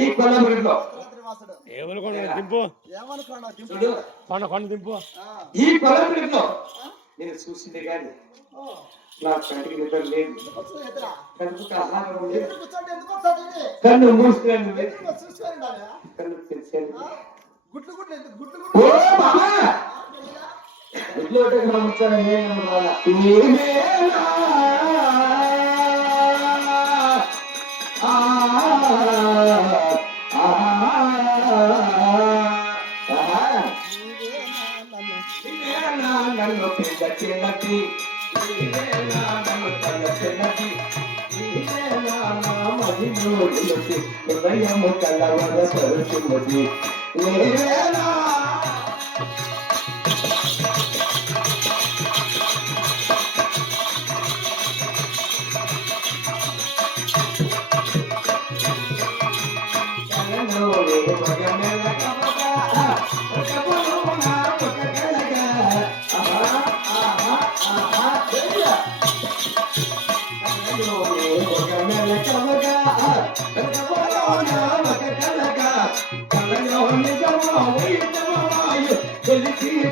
ఈ కొల్లపురిలో ఈ కొల్లపురిలో నేను చూసిందే కానీ నా కంటికి నిద్ర లేదు, కడుపుకి ఆహారం లేదు, కన్ను మూసుకున్నాను, కన్ను తెరిచాను. గుడ్లు వచ్చాను నన్ను పిల్ల చిన్నది హృదయము కలవర పరుచున్నది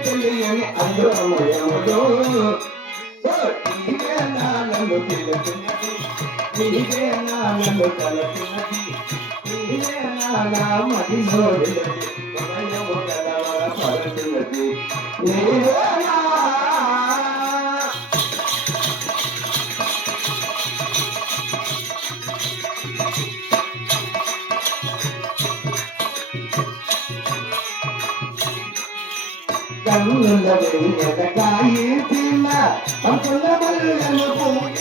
తెలియని అందరమయములో నీవే నన్ను పిలుచున్నది, నీవే నన్ను తలచినది, నీవే నా మదిలో నిలచి హృదయము కలవర పరుచున్నది, నీవే కన్నుల వెయ్యకాయి పిల్ల పంతుల మల్లెలు పూజ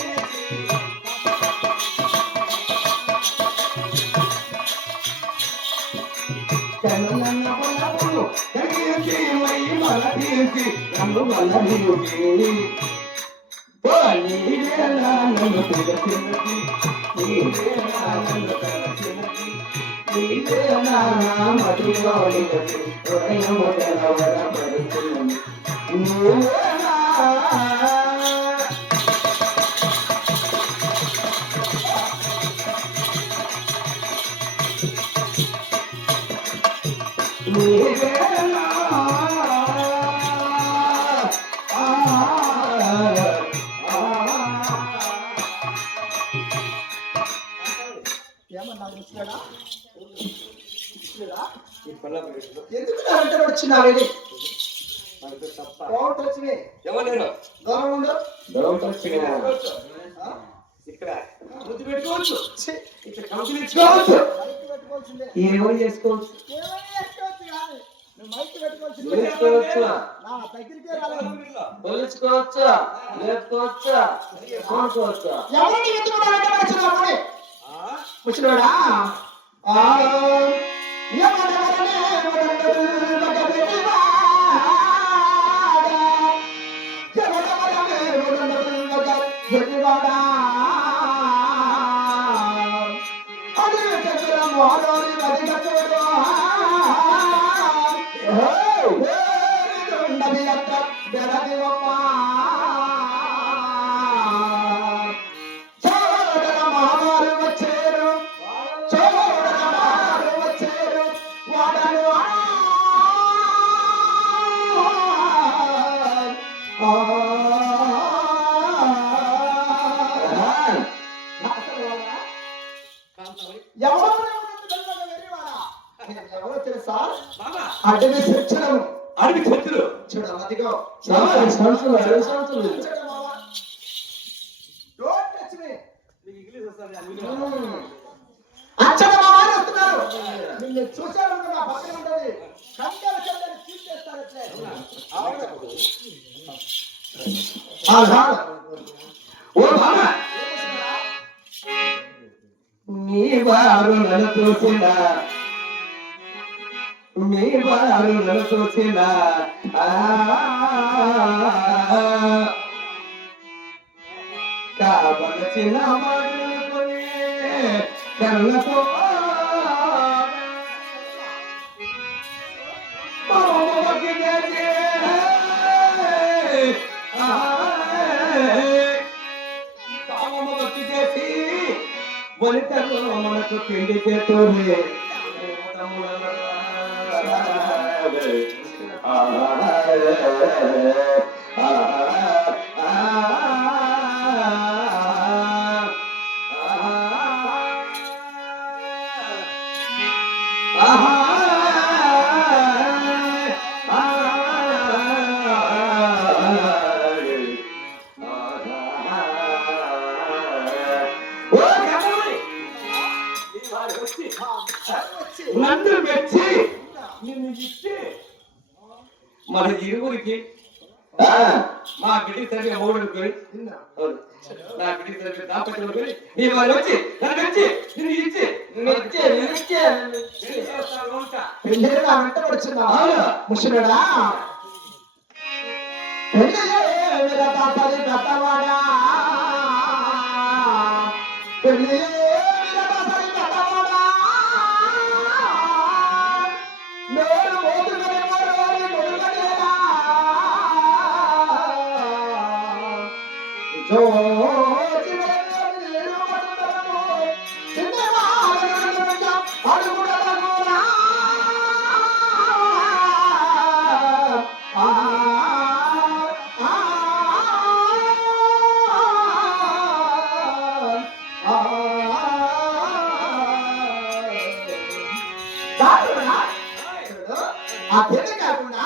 కన్నుల పొలములు కలిసి మై మలదీసి నన్ను మలదీసి నీవే నన్ను పిలిచినది, నీవే నన్ను తలచినది, నీవే నా మదిలో నిలచి హృదయము కలవర పరుచున్నది, నీవే నీవే ఎందుకు వచ్చినావే ఇక్కడ ముద్దు పెట్టుకోవచ్చు, ఇక్కడ కంపెనీ ఇచ్చుకోవచ్చు, ఏమో చేసుకోవచ్చు, తెలుసుకోవచ్చు, నేర్చుకోవచ్చు, చూసుకోవచ్చు. ముచ్చినవాడా ఎవరో తెలుసా? అడవి చర్చలు. అడవి చర్చలు చూడ అదిగో సంవత్సరాలు అచ్చట మా వారు వస్తున్నారు. నిన్ను చూశారు నా పక్కన ఉంటది. కండల కండలు చీల్చేస్తారు అట్లే. ఓ బాబా మీ వారు నన్ను చూసిన మీ వారు నన్ను చూసిన కావలసిన మాటలుకొని కళ్ళతో వనితలో మనకు పిండి చేతోనే నన్ను మెచ్చి నిన్ను ఇచ్చి మన ఇరువురికి మా బిడ్డ సరిగ్గా మూడుకొని నా బిడ్డ సరిగ్గా దాపట్టుకొని నీ వాళ్ళు వచ్చి నన్ను మెచ్చి నిన్ను ఇచ్చి ముషిరుడా ఆ పెద్ద కాకుండా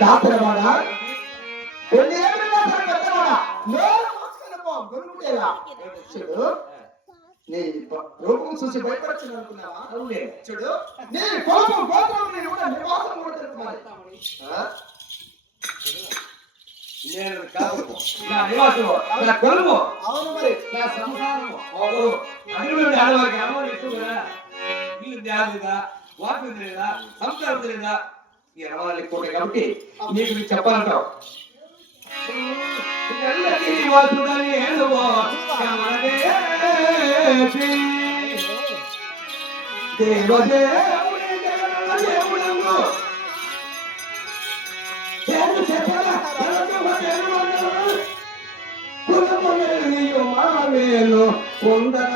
దాతరవాడా చూడు నీ రూపం చూసి భయపడుతుంది అనుకున్నావా? చూడు నీ కోపం గోత్రం నేను కూడా నివాసం కూడా తెలుపుతాను. నేను కాదు నా నివాసము నా కొలుము అవును మరి నా సంసారము అగ్నిలోని ఆడవారికి అమ్మని ఎక్కువగా ఇల్లు తేలేదా వాకి లేదా సంసారం లేదా ఈ రవాణాలు ఎక్కువ కాబట్టి నీకు చెప్పాలంటావు వాసుడని ఏడువో దేవదేవుడే దేవుడము కులములు మావేలు కొందర